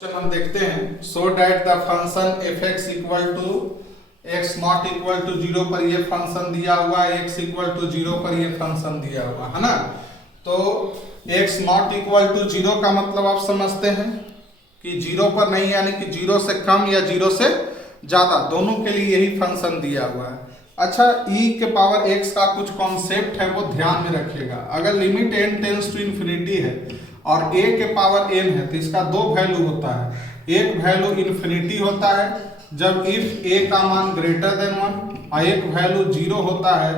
हम देखते हैं so that the function f x equal to x not equal to zero पर ये फंक्शन दिया हुआ है, एक्स इक्वल टू जीरो पर ये फंक्शन दिया हुआ है ना। तो x not equal to zero का मतलब आप समझते हैं कि जीरो पर नहीं, यानी कि जीरो से कम या जीरो से ज्यादा, दोनों के लिए यही फंक्शन दिया हुआ है। अच्छा, e के पावर x का कुछ कॉन्सेप्ट है वो ध्यान में रखिएगा। अगर limit n tends to infinity है और a के पावर n है तो इसका दो वैल्यू होता है। एक वैल्यू इन्फिनिटी होता है जब इफ a का मान ग्रेटर देन 1, और एक वैल्यू जीरो होता है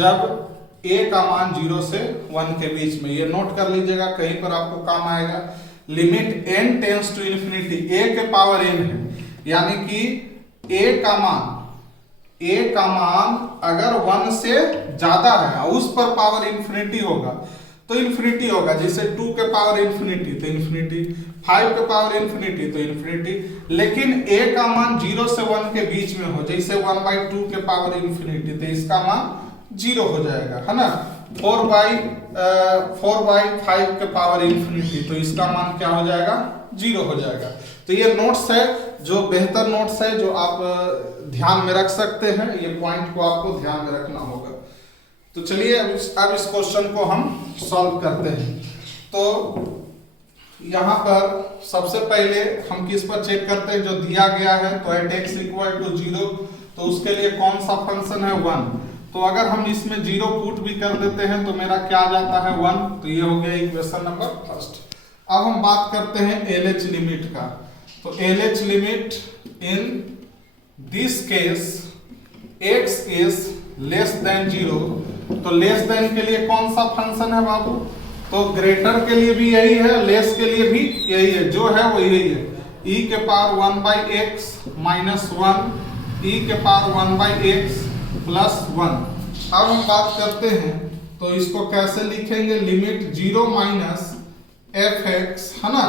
जब a का मान 0 से 1 के बीच में। ये नोट कर लीजिएगा, कहीं पर आपको काम आएगा। Limit n tends to infinity, a के पावर n है, यानी कि a का मान अगर 1 से ज्यादा है और उस पर पावर इन्फिनिटी होगा तो इन्फिनिटी होगा। जैसे 2 के पावर इन्फिनिटी तो इन्फिनिटी, 5 के पावर इन्फिनिटी तो इन्फिनिटी। लेकिन a का मान 0 से 1 के बीच में हो, जैसे 1/2 के पावर इन्फिनिटी, तो इसका मान 0 हो जाएगा, है ना। 4/5 के पावर इन्फिनिटी, तो इसका मान क्या हो जाएगा, 0 हो जाएगा। तो ये नोट्स है, जो बेहतर नोट्स है, जो आप ध्यान में रख सकते हैं। ये पॉइंट को आपको ध्यान में रखना होगा। तो चलिए अब इस क्वेश्चन को हम सॉल्व करते हैं। तो यहाँ पर सबसे पहले हम किस पर चेक करते हैं, जो दिया गया है। तो एट x इक्वल टू 0, तो उसके लिए कौन सा फंक्शन है, 1। तो अगर हम इसमें 0 पुट भी कर देते हैं तो मेरा क्या आ जाता है, 1। तो ये हो गया इक्वेशन नंबर फर्स्ट। अब हम बात करते हैं LH लिमिट का। तो LH limit in this case x is less than 0। तो लेस देन के लिए कौन सा फंक्शन है बाबू, तो ग्रेटर के लिए भी यही है, लेस के लिए भी यही है, जो है वो यही है। e के पावर 1/x माइनस 1, e के पावर 1/x प्लस 1। अब हम बात करते हैं तो इसको कैसे लिखेंगे, लिमिट 0 माइनस fx, है ना।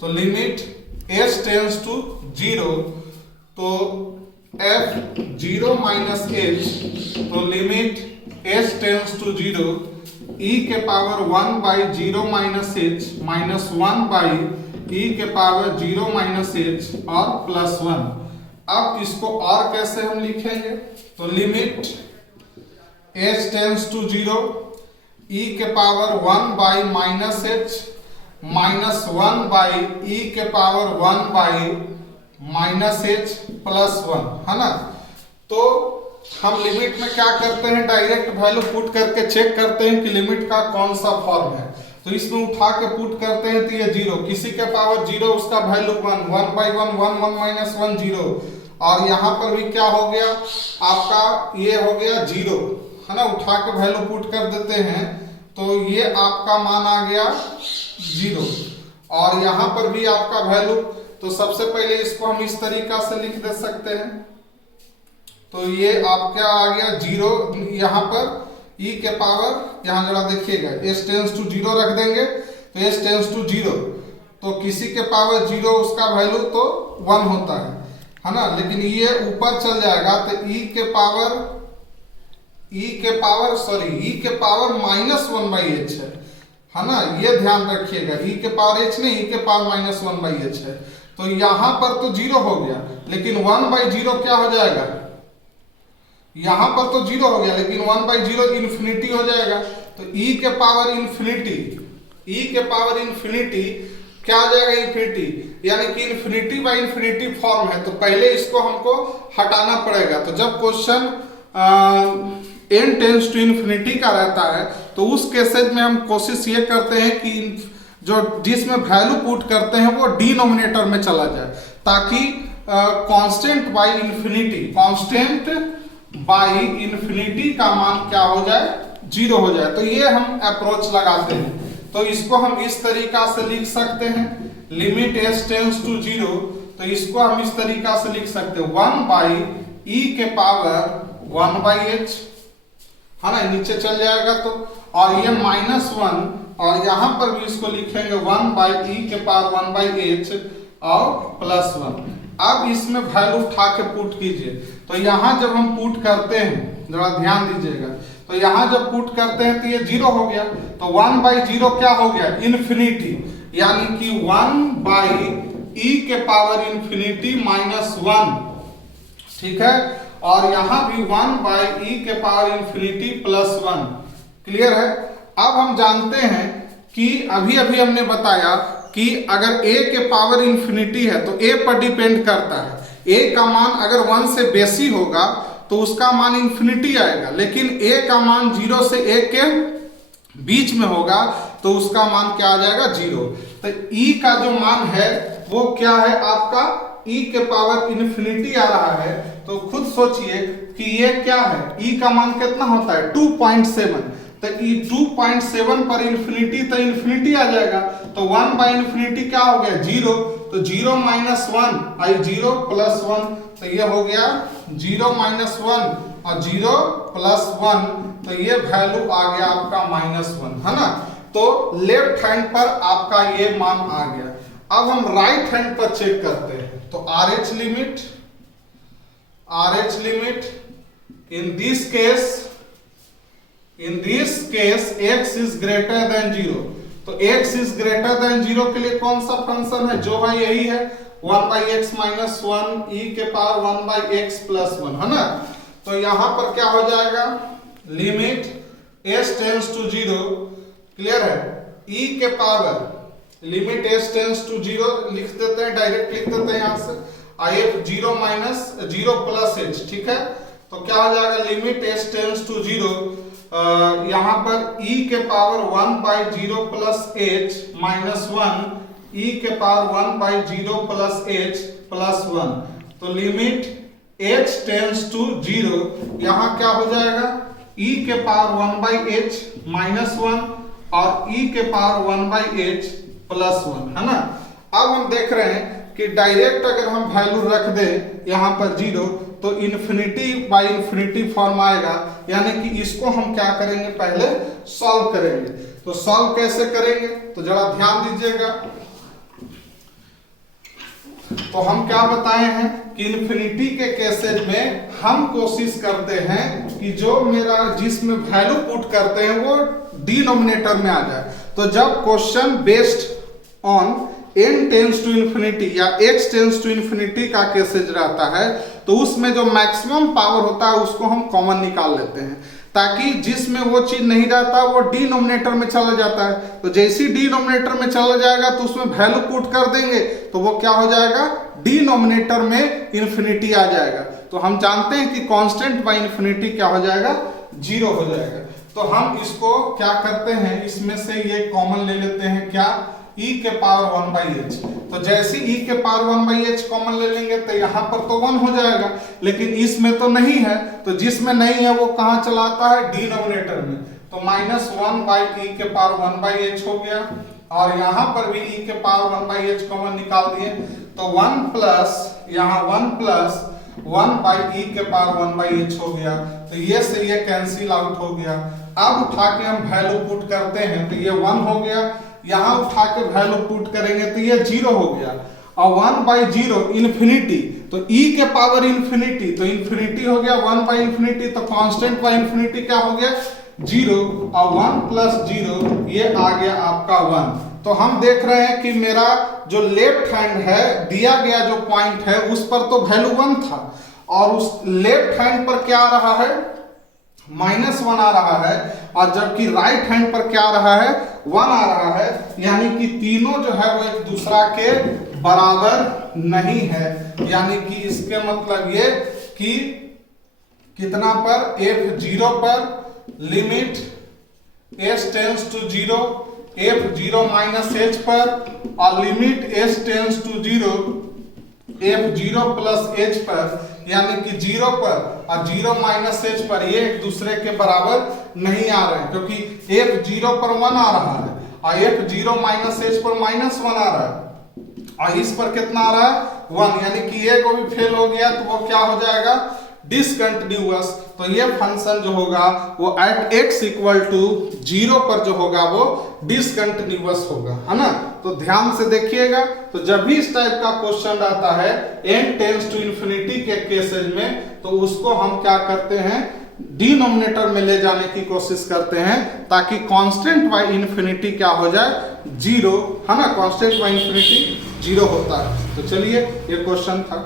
तो लिमिट s टेंस टू 0, तो f 0 माइनस h, तो limit s tends to 0, e के power 1/0 minus h minus 1/e के पावर 0 माइनस h और प्लस 1। अब इसको और कैसे हम लिखेंगे, तो limit s tends to 0, e के पावर 1/माइनस h माइनस 1/e के पावर 1/माइनस h प्लस 1, है ना। तो हम लिमिट में क्या करते हैं, डायरेक्ट वैल्यू पुट करके चेक करते हैं कि लिमिट का कौन सा फॉर्म है। तो इसमें उठा के पुट करते हैं तो ये 0, किसी के पावर 0 उसका वैल्यू 1, 1/1 1 1 माइनस 1 0, और यहाँ पर भी क्या हो गया आपका, ये हो गया 0, है ना। उठा के वैल्यू पुट कर देते हैं तो ये आपका मान आ गया 0, और यहाँ पर भी आपका वैल्यू। तो सबसे पहले इसको हम इस तरीका से लिख दे सकते हैं। तो ये आपका आ गया 0, यहाँ पर e के पावर, यहाँ जरा देखिएगा, s टेंस टू 0 रख देंगे तो s टेंस टू 0, तो किसी के पावर 0 उसका वैल्यू तो 1 होता है ना। लेकिन ये ऊपर चल जाएगा तो e के पावर माइनस 1/h है ना। ये ध्यान रखिएगा, e के पावर h नहीं, e के पावर माइनस 1/h है। तो यहाँ पर तो 0 हो गया, लेकिन 1/0 क्या हो जाएगा, यहां पर तो 0 हो गया, लेकिन 1/0 इन्फिनिटी हो जाएगा। तो e के पावर इन्फिनिटी क्या हो जाएगा, इन्फिनिटी, यानी कि इन्फिनिटी बाय इन्फिनिटी फॉर्म है। तो पहले इसको हमको हटाना पड़ेगा। तो जब question n tends to infinity का रहता है तो उस केसेस में हम कोशिश ये करते हैं कि जो जिसमें वैल्यू पुट करते हैं वो डिनोमिनेटर में चला जाए, ताकि कांस्टेंट बाई इन्फिनिटी का मान क्या हो जाए, 0 हो जाए। तो ये हम अप्रोच लगाते हैं। तो इसको हम इस तरीका से लिख सकते हैं, लिमिट s टेंस टू 0, तो इसको हम इस तरीका से लिख सकते हैं 1/e के पावर 1/h, है ना, नीचे चल जाएगा तो, और ये माइनस 1, और यहां पर भी इसको लिखेंगे 1/e के पावर 1/h और प्लस 1। अब इसमें वैल्यू उठा के पुट कीजिए। तो यहाँ जब हम पुट करते हैं, जरा ध्यान दीजिएगा, तो यहाँ जब पुट करते हैं तो ये 0 हो गया, तो 1/0 क्या हो गया, इन्फिनिटी, यानी कि 1 e के पावर इंफिनिटी -1, ठीक है, और यहां भी 1 बाई e के पावर इंफिनिटी +1। क्लियर है। अब हम जानते हैं कि अभी अभी हमने बताया कि अगर a के पावर इंफिनिटी है तो a पर डिपेंड करता है। a का मान अगर 1 से बेसी होगा तो उसका मान इंफिनिटी आएगा, लेकिन a का मान 0 से 1 के बीच में होगा तो उसका मान क्या आ जाएगा, 0। तो e का जो मान है वो क्या है आपका, e के पावर इंफिनिटी आ रहा है। तो खुद सोचिए कि ये क्या है, e का मान कितना होता है 2.7। तो e 2.7 पर इंफिनिटी तो इंफिनिटी आ जाएगा, तो 1 बाई इंफिनिटी क्या हो गया, 0। तो 0 - 1 आई 0 + 1, तो ये हो गया 0 - 1 और 0 + 1, तो ये वैल्यू आ गया आपका -1, है ना। तो लेफ्ट हैंड पर आपका ये मान आ गया। अब हम राइट हैंड पर चेक करते हैं। तो RH limit in this case x is greater than 0। तो x is greater than 0 के लिए कौन सा फंक्शन है, जो है यही है 1/x - 1 e के पावर 1/x + 1, है ना। तो यहां पर क्या हो जाएगा, limit s tends to 0, clear है, e के पावर लिमिट s टेंड्स टू 0 लिख देते हैं, डायरेक्ट लिख देते हैं यहां से if 0 - 0 + h, ठीक है। तो क्या हो जाएगा, लिमिट s टेंड्स टू 0, यहां पर e के पावर 1/0 + h -1 e के पावर 1/0 + h + 1। तो लिमिट h टेंड्स टू 0, यहां क्या हो जाएगा, e के पावर 1/h -1 और e के पावर 1/h + 1, है ना। अब हम देख रहे हैं कि डायरेक्ट अगर हम वैल्यू रख दें यहां पर 0 तो इंफिनिटी बाई इंफिनिटी फॉर्म आएगा, यानी कि इसको हम क्या करेंगे, पहले सॉल्व करेंगे। तो सॉल्व कैसे करेंगे, तो जरा ध्यान दीजिएगा। तो हम क्या बताए हैं कि इंफिनिटी के केसेस में हम कोशिश करते हैं कि जो मेरा जिसमें वैल्यू पुट करते हैं वो डिनोमिनेटर में आ जाए। तो जब question based on n tends to infinity या x टेंड्स टू इंफिनिटी का केसेज रहता है तो उसमें जो मैक्सिमम पावर होता है उसको हम कॉमन निकाल लेते हैं, ताकि जिसमें वो चीज नहीं रहता वो डिनोमिनेटर में चला जाता है। तो जैसे ही डिनोमिनेटर में चला जाएगा तो उसमें वैल्यू पुट कर देंगे तो वो क्या हो जाएगा, डिनोमिनेटर में इंफिनिटी आ जाएगा। तो हम जानते हैं कि कांस्टेंट बाय इंफिनिटी क्या हो जाएगा, 0 हो जाएगा। तो हम इसको क्या करते हैं, इसमें से ये कॉमन ले लेते हैं, क्या, e के पावर 1/h। तो जैसे e के पावर 1/h कॉमन ले लेंगे तो यहाँ पर तो 1 हो जाएगा, लेकिन इसमें तो नहीं है, तो जिसमें नहीं है वो कहाँ चलाता है, डिनोमिनेटर में। तो -1/e के पावर 1/h हो गया, और यहाँ पर भी e के पावर 1/h कॉमन निकाल दिए, तो 1 प्लस यहाँ 1 प्लस 1/e के पावर 1/h हो गया। तो ये से ये कैंसिल आउट हो गया। अब उठा के हम वैल्यू पुट करते हैं तो ये 1 हो गया, यहां उठा के वैल्यू पुट करेंगे तो ये 0 हो गया, और 1/0 इंफिनिटी, तो e के पावर इंफिनिटी, तो इंफिनिटी हो गया 1/इंफिनिटी, तो कांस्टेंट बाय इंफिनिटी क्या हो गया, 0, और 1 + 0 ये आ गया आपका 1। तो हम देख रहे हैं कि मेरा जो लेफ्ट हैंड है दिया गया जो पॉइंट है उस पर तो वैल्यू 1 था, और उस लेफ्ट हैंड पर क्या आ रहा है, -1 आ रहा है, और जबकि राइट हैंड पर क्या आ रहा है, 1 आ रहा है। यानी कि तीनों जो है वो एक दूसरा के बराबर नहीं है। यानी कि इसके मतलब ये कि कितना पर, f0 पर limit s tends to 0 f0 - h पर, और limit s tends to 0 f0 + h पर, यानी कि 0 पर और 0 - h पर ये एक दूसरे के बराबर नहीं आ रहे हैं, क्योंकि f0 पर 1 आ रहा है और f0 - h पर -1 आ रहा है, और इस पर कितना आ रहा है, 1, यानी कि ये को भी फेल हो गया तो वो क्या हो जाएगा, डिसकंटिन्यूअस। तो ये फंक्शन जो होगा वो एट x = 0 पर जो होगा वो डिसकंटिन्यूअस होगा, है ना। तो ध्यान से देखिएगा। तो जब भी इस टाइप का क्वेश्चन आता है n टेंड्स टू इंफिनिटी के केसेज में, तो उसको हम क्या करते हैं, डिनोमिनेटर में ले जाने की कोशिश करते हैं, ताकि कांस्टेंट बाय इंफिनिटी क्या हो जाए, 0, है ना, कांस्टेंट बाय इंफिनिटी जीरो होता है। तो चलिए ये क्वेश्चन था।